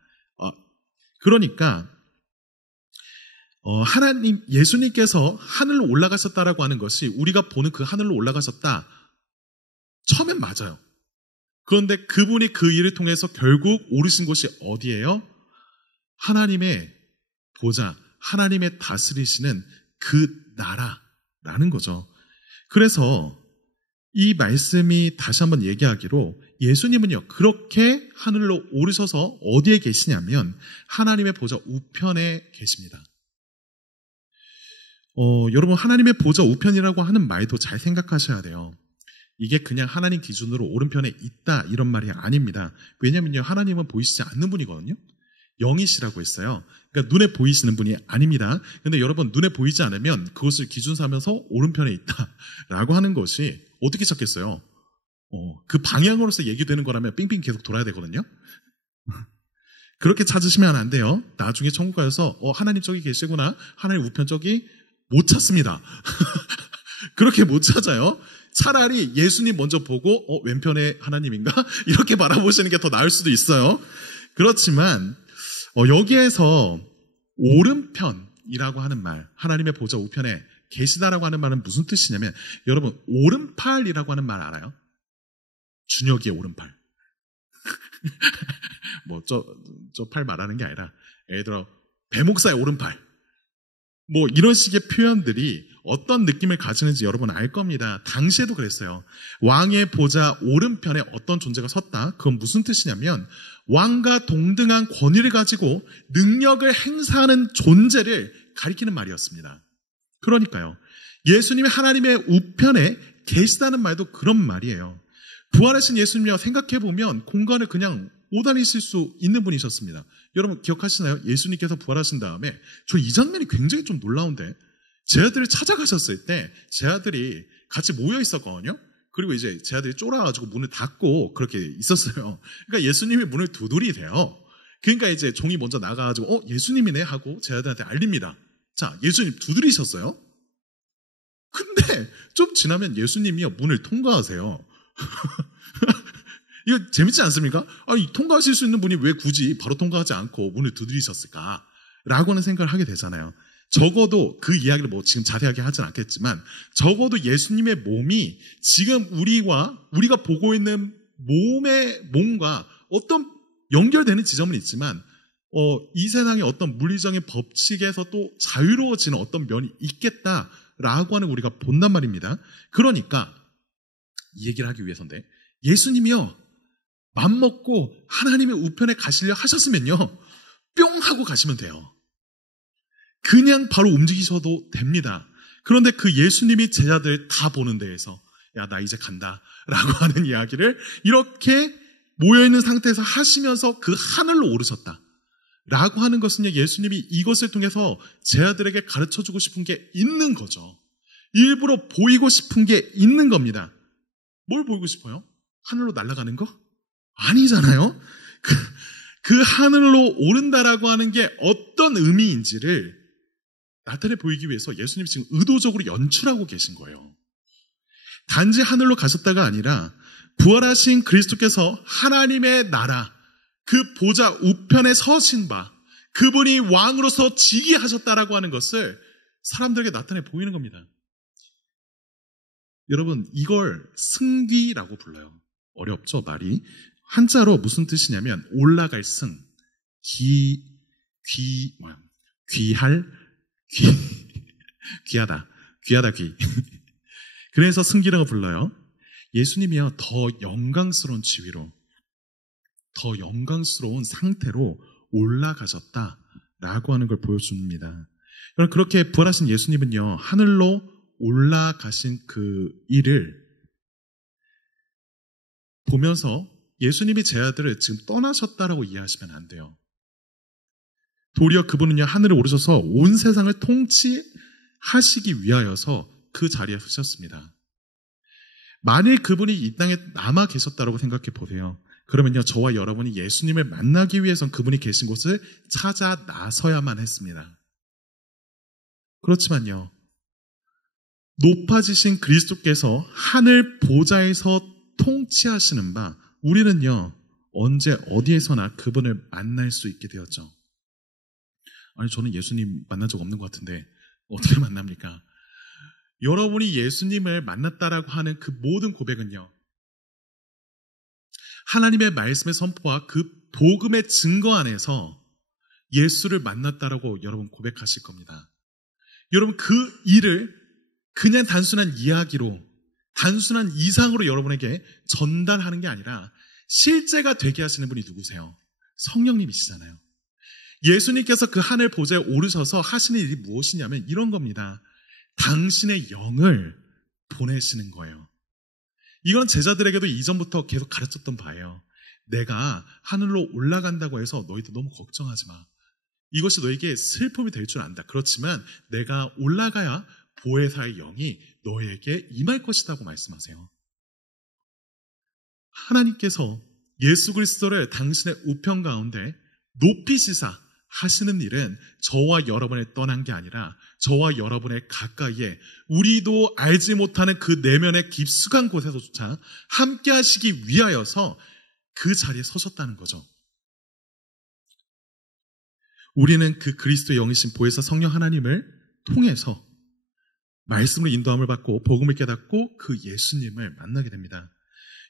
그러니까 하나님, 예수님께서 하늘로 올라가셨다라고 하는 것이 우리가 보는 그 하늘로 올라가셨다, 처음엔 맞아요. 그런데 그분이 그 일을 통해서 결국 오르신 곳이 어디예요? 하나님의 보좌, 하나님의 다스리시는 그 나라라는 거죠. 그래서 이 말씀이 다시 한번 얘기하기로 예수님은요, 그렇게 하늘로 오르셔서 어디에 계시냐면 하나님의 보좌 우편에 계십니다. 여러분, 하나님의 보좌 우편이라고 하는 말도 잘 생각하셔야 돼요. 이게 그냥 하나님 기준으로 오른편에 있다 이런 말이 아닙니다. 왜냐면요, 하나님은 보이시지 않는 분이거든요. 영이시라고 했어요. 그러니까 눈에 보이시는 분이 아닙니다. 근데 여러분, 눈에 보이지 않으면 그것을 기준 삼아서 오른편에 있다라고 하는 것이 어떻게 찾겠어요? 그 방향으로서 얘기되는 거라면 빙빙 계속 돌아야 되거든요. 그렇게 찾으시면 안 돼요. 나중에 천국 가서 하나님 저기 계시구나, 하나님 우편 저기, 못 찾습니다. 그렇게 못 찾아요. 차라리 예수님 먼저 보고 왼편에 하나님인가? 이렇게 바라보시는 게 더 나을 수도 있어요. 그렇지만 여기에서 오른편이라고 하는 말, 하나님의 보좌 우편에 계시다라고 하는 말은 무슨 뜻이냐면, 여러분, 오른팔이라고 하는 말 알아요? 준혁이의 오른팔. 뭐 저 팔 말하는 게 아니라 예를 들어 배목사의 오른팔, 뭐 이런 식의 표현들이 어떤 느낌을 가지는지 여러분 알 겁니다. 당시에도 그랬어요. 왕의 보좌 오른편에 어떤 존재가 섰다. 그건 무슨 뜻이냐면 왕과 동등한 권위를 가지고 능력을 행사하는 존재를 가리키는 말이었습니다. 그러니까요, 예수님이 하나님의 우편에 계시다는 말도 그런 말이에요. 부활하신 예수님이요, 생각해보면 공간을 그냥 오다니실 수 있는 분이셨습니다. 여러분 기억하시나요? 예수님께서 부활하신 다음에 저 이 장면이 굉장히 좀 놀라운데, 제자들을 찾아가셨을 때 제자들이 같이 모여 있었거든요. 그리고 이제 제자들이 쫄아가지고 문을 닫고 그렇게 있었어요. 그러니까 예수님이 문을 두드리세요. 그러니까 이제 종이 먼저 나가가지고 예수님이네 하고 제자들한테 알립니다. 자, 예수님 두드리셨어요. 근데 좀 지나면 예수님이요, 문을 통과하세요. 이거 재밌지 않습니까? 아니, 통과하실 수 있는 분이 왜 굳이 바로 통과하지 않고 문을 두드리셨을까? 라고 하는 생각을 하게 되잖아요. 적어도 그 이야기를 뭐 지금 자세하게 하진 않겠지만 적어도 예수님의 몸이 지금 우리가 보고 있는 몸과 어떤 연결되는 지점은 있지만 이 세상의 어떤 물리적인 법칙에서 또 자유로워지는 어떤 면이 있겠다라고 하는 우리가 본단 말입니다. 그러니까 이 얘기를 하기 위해서인데 예수님이요 맘먹고 하나님의 우편에 가시려 하셨으면요 뿅 하고 가시면 돼요. 그냥 바로 움직이셔도 됩니다. 그런데 그 예수님이 제자들 다 보는 데에서 야, 나 이제 간다 라고 하는 이야기를 이렇게 모여있는 상태에서 하시면서 그 하늘로 오르셨다 라고 하는 것은요, 예수님이 이것을 통해서 제자들에게 가르쳐주고 싶은 게 있는 거죠. 일부러 보이고 싶은 게 있는 겁니다. 뭘 보이고 싶어요? 하늘로 날아가는 거? 아니잖아요. 그 하늘로 오른다라고 하는 게 어떤 의미인지를 나타내 보이기 위해서 예수님이 지금 의도적으로 연출하고 계신 거예요. 단지 하늘로 가셨다가 아니라 부활하신 그리스도께서 하나님의 나라, 그 보좌 우편에 서신 바, 그분이 왕으로서 즉위하셨다라고 하는 것을 사람들에게 나타내 보이는 겁니다. 여러분, 이걸 승귀라고 불러요. 어렵죠, 말이? 한자로 무슨 뜻이냐면 올라갈 승, 귀하다, 귀. 그래서 승기라고 불러요. 예수님이요 더 영광스러운 지위로, 더 영광스러운 상태로 올라가셨다라고 하는 걸 보여줍니다. 여러분, 그렇게 부활하신 예수님은요 하늘로 올라가신 그 일을 보면서 예수님이 제자들을 지금 떠나셨다라고 이해하시면 안 돼요. 도리어 그분은요 하늘에 오르셔서 온 세상을 통치하시기 위하여서 그 자리에 서셨습니다. 만일 그분이 이 땅에 남아 계셨다고 생각해 보세요. 그러면요 저와 여러분이 예수님을 만나기 위해선 그분이 계신 곳을 찾아 나서야만 했습니다. 그렇지만요 높아지신 그리스도께서 하늘 보좌에서 통치하시는 바 우리는요 언제 어디에서나 그분을 만날 수 있게 되었죠. 아니 저는 예수님 만난 적 없는 것 같은데 어떻게 만납니까? 여러분이 예수님을 만났다라고 하는 그 모든 고백은요 하나님의 말씀의 선포와 그 복음의 증거 안에서 예수를 만났다라고 여러분 고백하실 겁니다. 여러분 그 일을 그냥 단순한 이야기로 단순한 이상으로 여러분에게 전달하는 게 아니라 실제가 되게 하시는 분이 누구세요? 성령님이시잖아요. 예수님께서 그 하늘 보좌에 오르셔서 하시는 일이 무엇이냐면 이런 겁니다. 당신의 영을 보내시는 거예요. 이건 제자들에게도 이전부터 계속 가르쳤던 바예요. 내가 하늘로 올라간다고 해서 너희도 너무 걱정하지 마. 이것이 너에게 슬픔이 될 줄 안다. 그렇지만 내가 올라가야 보혜사의 영이 너에게 임할 것이라고 말씀하세요. 하나님께서 예수 그리스도를 당신의 우편 가운데 높이시사 하시는 일은 저와 여러분을 떠난 게 아니라 저와 여러분의 가까이에 우리도 알지 못하는 그 내면의 깊숙한 곳에서조차 함께 하시기 위하여서 그 자리에 서셨다는 거죠. 우리는 그 그리스도의 영이신 보혜사 성령 하나님을 통해서 말씀으로 인도함을 받고 복음을 깨닫고 그 예수님을 만나게 됩니다.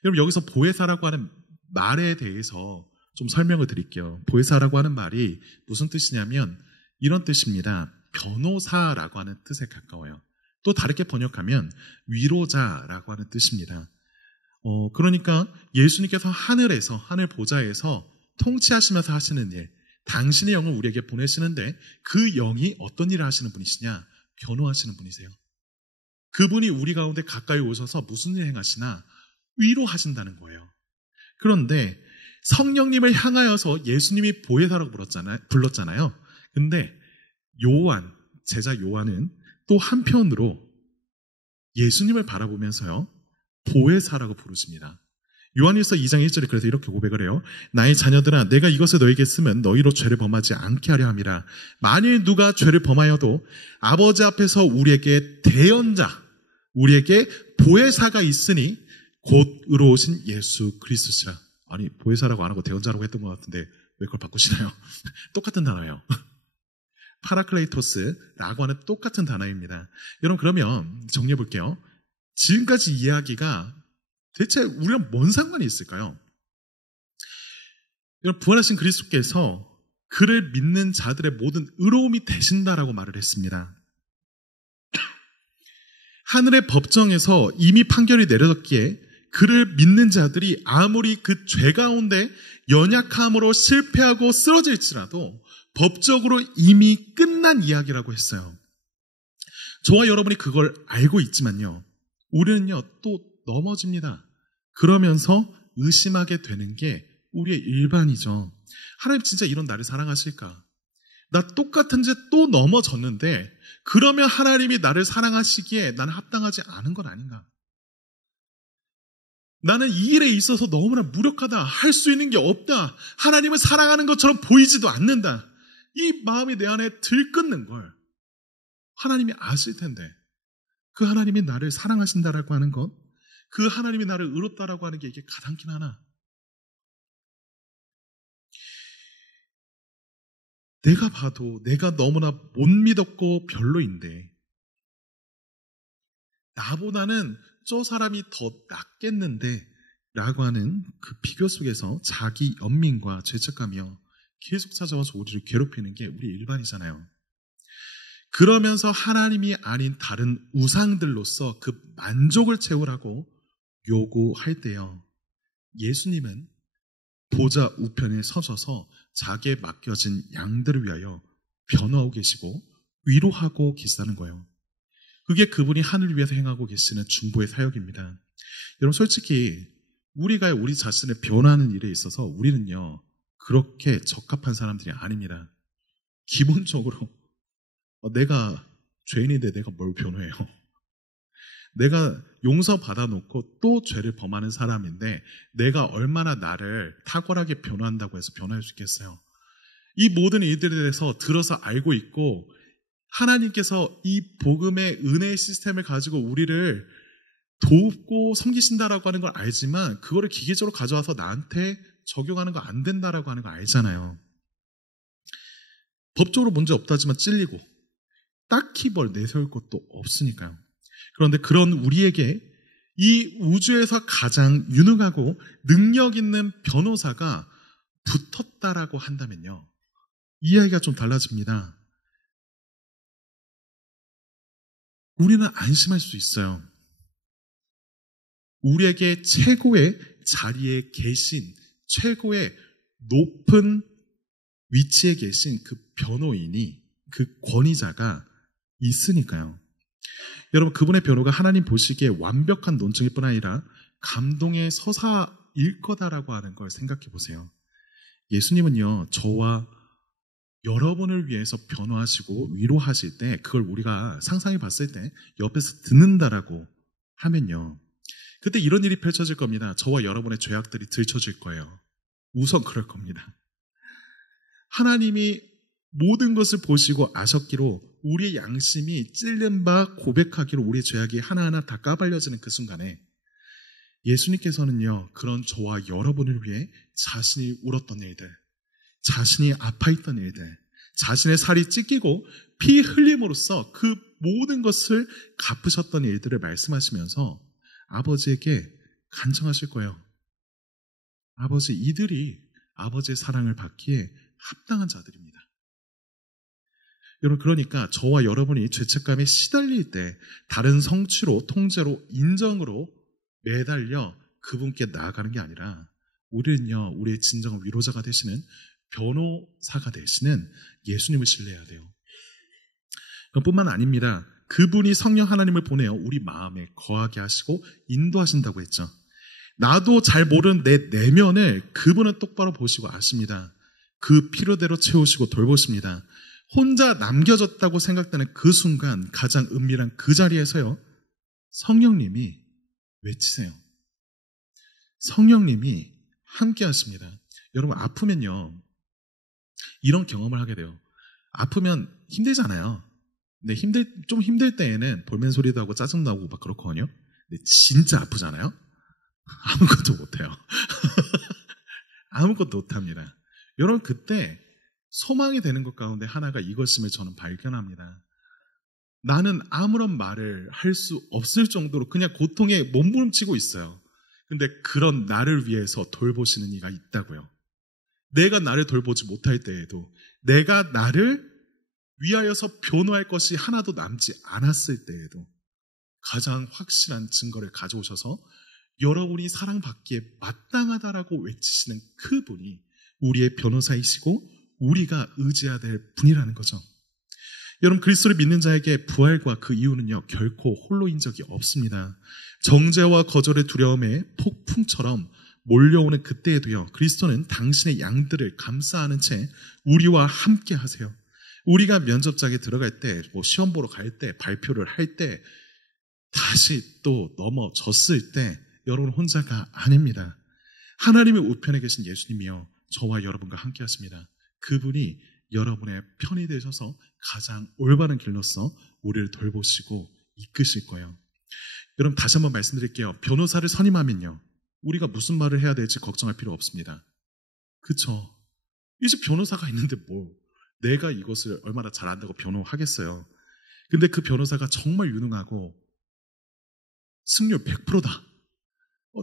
여러분 여기서 보혜사라고 하는 말에 대해서 좀 설명을 드릴게요. 보혜사라고 하는 말이 무슨 뜻이냐면 이런 뜻입니다. 변호사라고 하는 뜻에 가까워요. 또 다르게 번역하면 위로자라고 하는 뜻입니다. 그러니까 예수님께서 하늘에서 하늘 보좌에서 통치하시면서 하시는 일, 당신의 영을 우리에게 보내시는데 그 영이 어떤 일을 하시는 분이시냐? 변호하시는 분이세요. 그분이 우리 가운데 가까이 오셔서 무슨 일 행하시나? 위로하신다는 거예요. 그런데 성령님을 향하여서 예수님이 보혜사라고 불렀잖아요. 근데 제자 요한은 또 한편으로 예수님을 바라보면서요 보혜사라고 부르십니다. 요한일서 2장 1절에 그래서 이렇게 고백을 해요. 나의 자녀들아 내가 이것을 너에게 쓰면 너희로 죄를 범하지 않게 하려 함이라. 만일 누가 죄를 범하여도 아버지 앞에서 우리에게 대언자, 우리에게 보혜사가 있으니 곧 의로우신 예수 그리스도시라. 아니 보혜사라고 안 하고 대언자라고 했던 것 같은데 왜 그걸 바꾸시나요? 똑같은 단어예요. 파라클레이토스라고 하는 똑같은 단어입니다. 여러분 그러면 정리해 볼게요. 지금까지 이야기가 대체 우리랑 뭔 상관이 있을까요? 여러분 부활하신 그리스도께서 그를 믿는 자들의 모든 의로움이 되신다라고 말을 했습니다. 하늘의 법정에서 이미 판결이 내려졌기에 그를 믿는 자들이 아무리 그 죄 가운데 연약함으로 실패하고 쓰러질지라도 법적으로 이미 끝난 이야기라고 했어요. 저와 여러분이 그걸 알고 있지만요. 우리는요 또 넘어집니다. 그러면서 의심하게 되는 게 우리의 일반이죠. 하나님 진짜 이런 나를 사랑하실까? 나 똑같은 죄 또 넘어졌는데 그러면 하나님이 나를 사랑하시기에 나는 합당하지 않은 건 아닌가? 나는 이 일에 있어서 너무나 무력하다. 할 수 있는 게 없다. 하나님을 사랑하는 것처럼 보이지도 않는다. 이 마음이 내 안에 들끓는 걸 하나님이 아실 텐데 그 하나님이 나를 사랑하신다라고 하는 것, 그 하나님이 나를 의롭다라고 하는 게 이게 가당키나 하나? 내가 봐도 내가 너무나 못 믿었고 별로인데 나보다는 저 사람이 더 낫겠는데 라고 하는 그 비교 속에서 자기 연민과 죄책감이요 계속 찾아와서 우리를 괴롭히는 게 우리 일반이잖아요. 그러면서 하나님이 아닌 다른 우상들로서 그 만족을 채우라고 요구할 때요. 예수님은 보좌 우편에 서셔서 자기에 맡겨진 양들을 위하여 변호하고 계시고 위로하고 계시다는 거예요. 그게 그분이 하늘 위에서 행하고 계시는 중보의 사역입니다. 여러분 솔직히 우리가 우리 자신을 변호하는 일에 있어서 우리는요 그렇게 적합한 사람들이 아닙니다. 기본적으로 내가 죄인인데 내가 뭘 변호해요. 내가 용서받아놓고 또 죄를 범하는 사람인데 내가 얼마나 나를 탁월하게 변호한다고 해서 변호할 수 있겠어요. 이 모든 일들에 대해서 들어서 알고 있고 하나님께서 이 복음의 은혜의 시스템을 가지고 우리를 돕고 섬기신다라고 하는 걸 알지만 그거를 기계적으로 가져와서 나한테 적용하는 거 안 된다라고 하는 거 알잖아요. 법적으로 문제 없다지만 찔리고 딱히 뭘 내세울 것도 없으니까요. 그런데 그런 우리에게 이 우주에서 가장 유능하고 능력 있는 변호사가 붙었다라고 한다면요. 이야기가 좀 달라집니다. 우리는 안심할 수 있어요. 우리에게 최고의 자리에 계신 최고의 높은 위치에 계신 그 변호인이 그 권위자가 있으니까요. 여러분 그분의 변호가 하나님 보시기에 완벽한 논증일 뿐 아니라 감동의 서사일 거다라고 하는 걸 생각해 보세요. 예수님은요 저와 여러분을 위해서 변호하시고 위로하실 때 그걸 우리가 상상해 봤을 때 옆에서 듣는다라고 하면요 그때 이런 일이 펼쳐질 겁니다. 저와 여러분의 죄악들이 들춰질 거예요. 우선 그럴 겁니다. 하나님이 모든 것을 보시고 아셨기로 우리의 양심이 찔린 바 고백하기로 우리의 죄악이 하나하나 다 까발려지는 그 순간에 예수님께서는요 그런 저와 여러분을 위해 자신이 울었던 일들, 자신이 아파했던 일들, 자신의 살이 찢기고 피 흘림으로써 그 모든 것을 갚으셨던 일들을 말씀하시면서 아버지에게 간청하실 거예요. 아버지, 이들이 아버지의 사랑을 받기에 합당한 자들입니다. 여러분 그러니까 저와 여러분이 죄책감에 시달릴 때 다른 성취로, 통제로, 인정으로 매달려 그분께 나아가는 게 아니라 우리는요 우리의 진정한 위로자가 되시는 변호사가 되시는 예수님을 신뢰해야 돼요. 그뿐만 아닙니다. 그분이 성령 하나님을 보내어 우리 마음에 거하게 하시고 인도하신다고 했죠. 나도 잘 모르는 내 내면을 그분은 똑바로 보시고 아십니다. 그 필요대로 채우시고 돌보십니다. 혼자 남겨졌다고 생각되는 그 순간 가장 은밀한 그 자리에서요 성령님이 외치세요. 성령님이 함께 하십니다. 여러분 아프면요 이런 경험을 하게 돼요. 아프면 힘들잖아요. 근데 좀 힘들 때에는 볼멘 소리도 하고 짜증도 나고 막 그렇거든요. 근데 진짜 아프잖아요. 아무것도 못해요. 아무것도 못합니다. 여러분 그때 소망이 되는 것 가운데 하나가 이것임을 저는 발견합니다. 나는 아무런 말을 할 수 없을 정도로 그냥 고통에 몸부림치고 있어요. 근데 그런 나를 위해서 돌보시는 이가 있다고요. 내가 나를 돌보지 못할 때에도, 내가 나를 위하여서 변호할 것이 하나도 남지 않았을 때에도 가장 확실한 증거를 가져오셔서 여러분이 사랑받기에 마땅하다라고 외치시는 그분이 우리의 변호사이시고 우리가 의지해야 될 분이라는 거죠. 여러분, 그리스도를 믿는 자에게 부활과 그 이유는요, 결코 홀로인 적이 없습니다. 정죄와 거절의 두려움에 폭풍처럼 몰려오는 그때에도요, 그리스도는 당신의 양들을 감싸 안은 채 우리와 함께 하세요. 우리가 면접장에 들어갈 때, 시험 보러 갈 때, 발표를 할 때, 다시 또 넘어졌을 때 여러분 혼자가 아닙니다. 하나님의 우편에 계신 예수님이요, 저와 여러분과 함께 하십니다. 그분이 여러분의 편이 되셔서 가장 올바른 길로서 우리를 돌보시고 이끄실 거예요. 여러분, 다시 한번 말씀드릴게요. 변호사를 선임하면요, 우리가 무슨 말을 해야 될지 걱정할 필요 없습니다. 그쵸? 이제 변호사가 있는데 내가 이것을 얼마나 잘 안다고 변호하겠어요. 근데 그 변호사가 정말 유능하고 승률 100%다.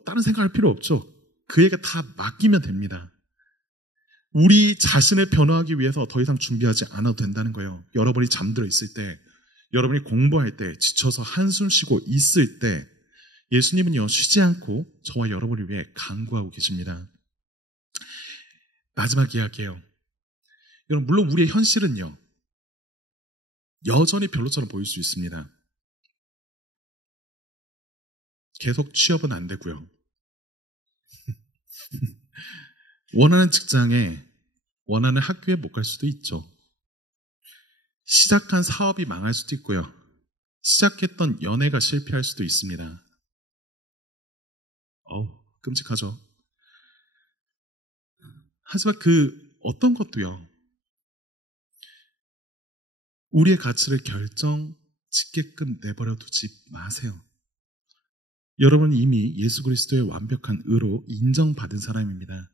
다른 생각할 필요 없죠. 그에게 다 맡기면 됩니다. 우리 자신을 변호하기 위해서 더 이상 준비하지 않아도 된다는 거예요. 여러분이 잠들어 있을 때, 여러분이 공부할 때, 지쳐서 한숨 쉬고 있을 때 예수님은요, 쉬지 않고 저와 여러분을 위해 간구하고 계십니다. 마지막 이야기예요. 여러분, 물론 우리의 현실은요, 여전히 별로처럼 보일 수 있습니다. 계속 취업은 안 되고요. 원하는 직장에, 원하는 학교에 못 갈 수도 있죠. 시작한 사업이 망할 수도 있고요. 시작했던 연애가 실패할 수도 있습니다. 끔찍하죠. 하지만 그 어떤 것도요, 우리의 가치를 결정짓게끔 내버려 두지 마세요. 여러분은 이미 예수 그리스도의 완벽한 의로 인정받은 사람입니다.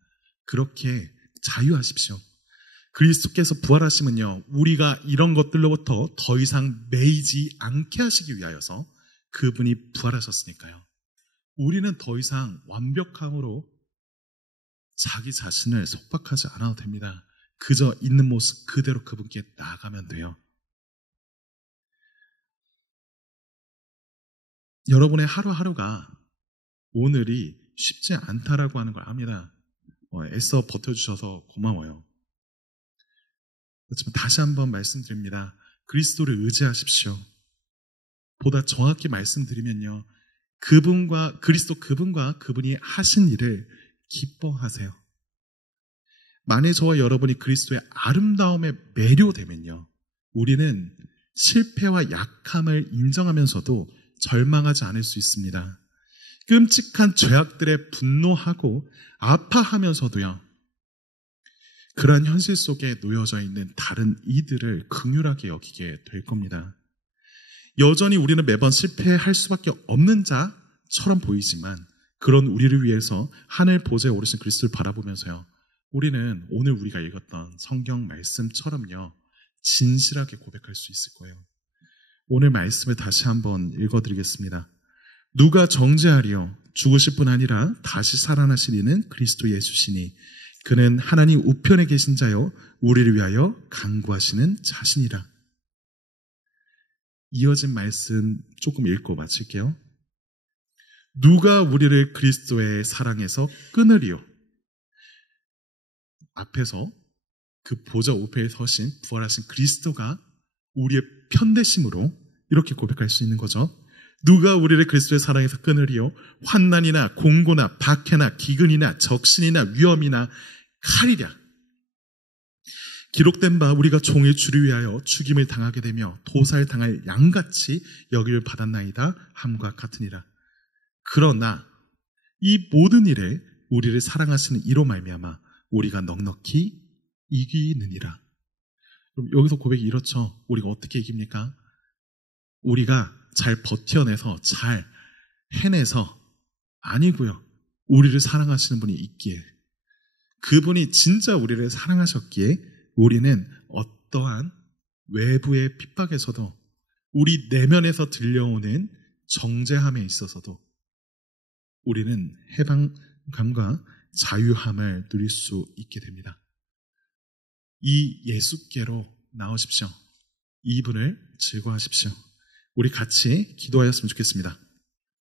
그렇게 자유하십시오. 그리스도께서 부활하시면요, 우리가 이런 것들로부터 더 이상 매이지 않게 하시기 위하여서 그분이 부활하셨으니까요. 우리는 더 이상 완벽함으로 자기 자신을 속박하지 않아도 됩니다. 그저 있는 모습 그대로 그분께 나아가면 돼요. 여러분의 하루하루가 오늘이 쉽지 않다라고 하는 걸 압니다. 애써 버텨주셔서 고마워요. 그렇지만 다시 한번 말씀드립니다. 그리스도를 의지하십시오. 보다 정확히 말씀드리면요, 그분과 그분이 하신 일을 기뻐하세요. 만일 저와 여러분이 그리스도의 아름다움에 매료되면요, 우리는 실패와 약함을 인정하면서도 절망하지 않을 수 있습니다. 끔찍한 죄악들에 분노하고 아파하면서도요, 그러한 현실 속에 놓여져 있는 다른 이들을 긍휼하게 여기게 될 겁니다. 여전히 우리는 매번 실패할 수밖에 없는 자처럼 보이지만, 그런 우리를 위해서 하늘 보좌에 오르신 그리스도를 바라보면서요, 우리는 오늘 우리가 읽었던 성경 말씀처럼요, 진실하게 고백할 수 있을 거예요. 오늘 말씀을 다시 한번 읽어드리겠습니다. 누가 정죄하리요? 죽으실 뿐 아니라 다시 살아나실 이는 그리스도 예수시니 그는 하나님 우편에 계신 자요 우리를 위하여 간구하시는 자신이라. 이어진 말씀 조금 읽고 마칠게요. 누가 우리를 그리스도의 사랑에서 끊으리요? 앞에서 그 보좌 우편에 서신 부활하신 그리스도가 우리의 편되심으로 이렇게 고백할 수 있는 거죠. 누가 우리를 그리스도의 사랑에서 끊으리요? 환난이나 공고나 박해나 기근이나 적신이나 위험이나 칼이랴. 기록된 바 우리가 종일 주를 위하여 죽임을 당하게 되며 도살당할 양같이 여김을 받았나이다 함과 같으니라. 그러나 이 모든 일에 우리를 사랑하시는 이로 말미암아 우리가 넉넉히 이기느니라. 그럼 여기서 고백이 이렇죠. 우리가 어떻게 이깁니까? 우리가 잘 버텨내서 잘 해내서 아니고요. 우리를 사랑하시는 분이 있기에, 그분이 진짜 우리를 사랑하셨기에 우리는 어떠한 외부의 핍박에서도 우리 내면에서 들려오는 정죄함에 있어서도 우리는 해방감과 자유함을 누릴 수 있게 됩니다. 이 예수께로 나오십시오. 이분을 즐거워하십시오. 우리 같이 기도하였으면 좋겠습니다.